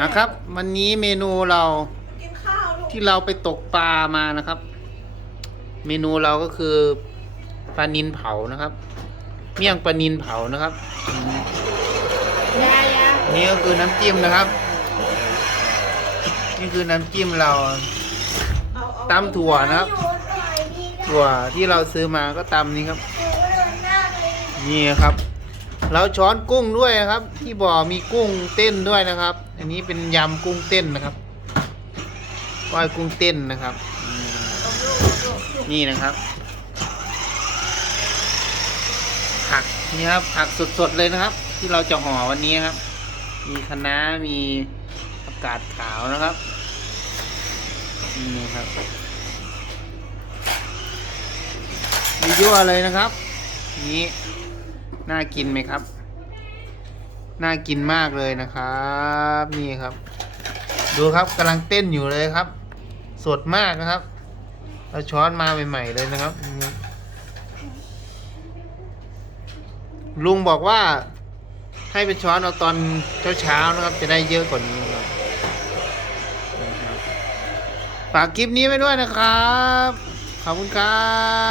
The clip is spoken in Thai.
นะครับ วันนี้เมนูเรากินข้าวลูกที่เราไปตกปลามานะครับ เมนูเราก็คือปลานินเผานะครับ เมี่ยงปลานินเผานะครับอืมยายานี่ก็คือน้ำจิ้มนะครับ นี่คือน้ำจิ้มเรา เอาเอาตำถั่วนะครับ ถั่วที่เราซื้อมาก็ตำนี้ครับ นี่ครับ เราช้อนกุ้งด้วยนะครับ ที่บ่อมีกุ้งเต้นด้วยนะครับ อันนี้เป็นยำกุ้งเต้นนะครับก้อยกุ้งเต้นนะครับ นี่นะครับ ผักนี่ครับผักสดๆเลยนะครับ ที่เราจะห่อวันนี้ครับ มีคะน้ามีผักาดขาวนะครับนี่ครับมียั่วเลยนะครับ นี้ น่ากินไหมครับ น่ากินมากเลยนะครับ นี่ครับ ดูครับกำลังเต้นอยู่เลยครับ สดมากนะครับเราช้อนมาใหม่ๆเลยนะครับ ลุงบอกว่าให้ไปช้อนเอาตอนเช้าๆนะครับ จะได้เยอะกว่านี้ครับฝากคลิปนี้ไว้ด้วยนะครับ ขอบคุณครับ